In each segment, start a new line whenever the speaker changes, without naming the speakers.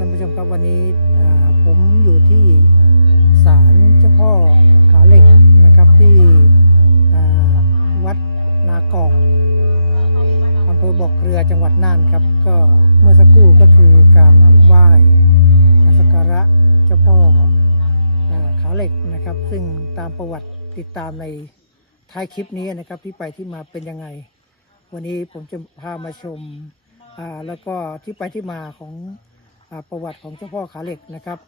ท่านผู้ชมครับวันนี้ผมอยู่ที่ศาลเจ้าพ่อขาเหล็กนะครับที่วัดนากอกอำเภอบอกเรือจังหวัดน่านครับ ก็เมื่อสักครู่ก็คือการไหว้สักการะเจ้าพ่อขาเหล็กนะครับ ซึ่งตามประวัติติดตามในท้ายคลิปนี้นะครับที่ไปที่มาเป็นยังไง วันนี้ผมจะพามาชมแล้วก็ที่ไปที่มาของ ประวัติของเจ้าพ่อขาเหล็กนะครับ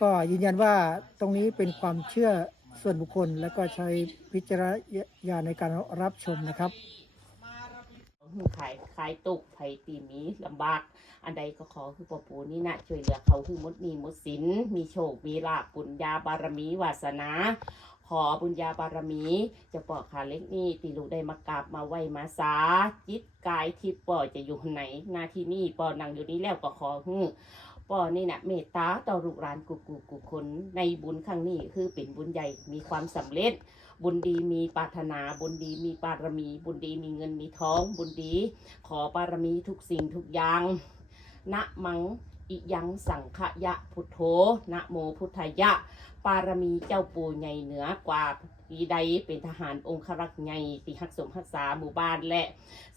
ก็ยืนยันว่าตรงนี้เป็นความเชื่อส่วนบุคคล แล้วก็ใช้วิจารณญาณในการรับชมนะครับ
ขายขายตุกไผตีมีลำบาก อันใดก็ขอคือปอปูนี่นะช่วยเหลือเขาคือมดหนีมดสินมีโชค มีลาภบุญญาบารมีวาสนา ขอบุญญาบารมีจะปอกขาเล็กนี่ตีลูกได้มากราบมาไหวมาสาจิตกายที่ปอจะอยู่ไหนหน้าที่นี่ปอนั่งอยู่นี่แล้วก็ขอฮึปอนี่นะเมตตาต่อลูกหลานกุกกุกกุกคนในบุญครั้งนี้คือเป็นบุญใหญ่มีความสำเร็จ บุญดีมีปรารถนาบุญดีมีบารมี บุญดีมีเงินมีท้อง บุญดี ขอบารมีทุกสิ่งทุกอย่าง นะมัง อิยังสังขยะพุทโธนะโมพุทธายะ ปารมีเจ้าปู่ใหญ่เหนือกว่าปีใดเป็นทหารองครักษ์ใหญ่ตีหักสมหักษาหมู่บ้านและ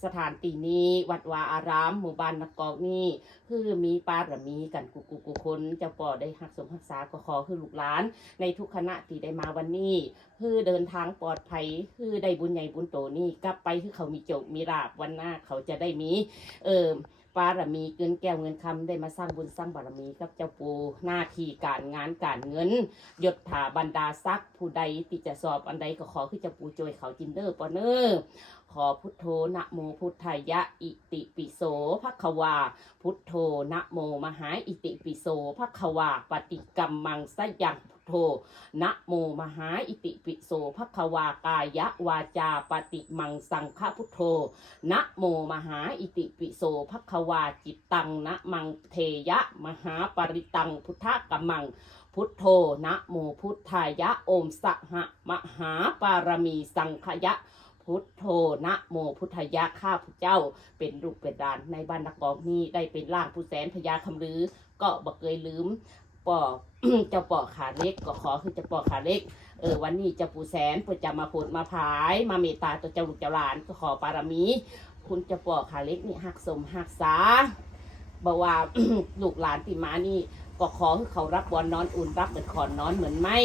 สถานตีนี้ วัดวาอาราม หมู่บ้านนักกอกนี้คือมีปารมีกันกุกุกุคนเจ้าป่อได้หักสมหักษาก็ขอคือลูกหลาน ในทุกคณะที่ได้มาวันนี้คือเดินทางปลอดภัยคือได้บุญใหญ่บุญโตนี่กลับไปคือเขามีโจกมีลาบวันหน้าเขาจะได้มี เออ ปารมีเงินแก้วเงินคำได้มาสร้างบุญสร้างบารมีกับเจ้าปูหน้าที่การงานการเงินยศถาบรรดาศักดิ์ผู้ใดที่จะสอบอันใดก็ขอคือเจ้าปูโจยเขาจินเดอร์ปอเนอร์ขอพุทโธนะโมพุทธายะ อิติปิโสภควา พุทโธนะโมมหาอิติปิโสภควา ปฏิกัมมังสยังพุโธนะโมมหาอิติปิโสภควากายะวาจาปฏิมังสังฆพุทโธนะโมมหาอิติปิโสภควาจิตตังนะมังเทยะมหาปริตังพุทธกัมมังพุทโธนะโมพุทธายะโอมสหะมหาปารมีสังขยะ พุทโธนะโมพุทธายะข้าพเจ้า เป็นลูกเป็นดานในบ้านนักกองนี้ได้เป็นร่างผู้แสนพญาคำลือ ก็บ่เคยลืม ปอ เจ้าปอขาเล็กก็ขอคือเจ้าปอขาเล็ก เออวันนี้เจ้าปู่แสนเพื่อจะมาพูดมาผาย มาเมตตาตัวเจ้าลูกเจ้าหลานก็ขอปารมี คุณเจ้าปอขาเล็กนี่หักสมหักษาบอกว่าลูกหลานที่มานี่ก็ขอให้เขารับบอลนอนอุ่นรับเหมือนขอนนอนเหมือนไม่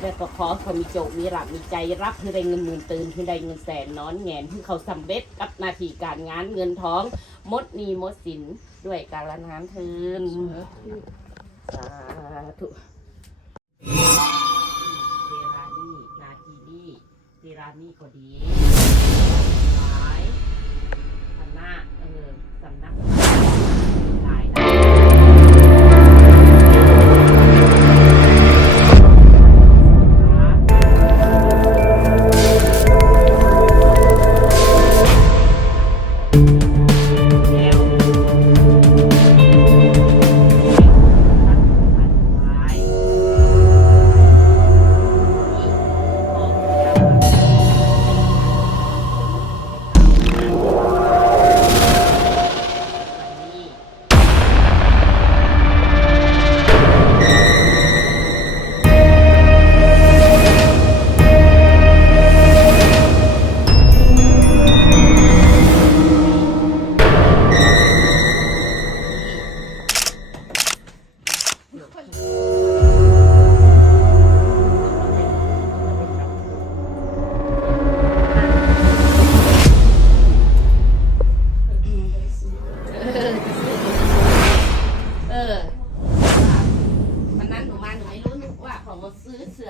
แล้วก็ขอเขามีโจมีหลับมีใจรับให้ได้เงินหมื่นตื่นให้ได้เงินแสนนอนแงนให้เขาสำเร็จกับหนาทีการงานเงินท้องมดหนีมดสินด้วยการละนานเทิน สาธุเทรานี่นาทีนี่เทรานี่ก็ดีหลายคณะเออสำนักหลายได้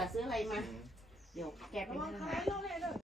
อซื้ออะไรมา เดี๋ยวแกไปข้างหลั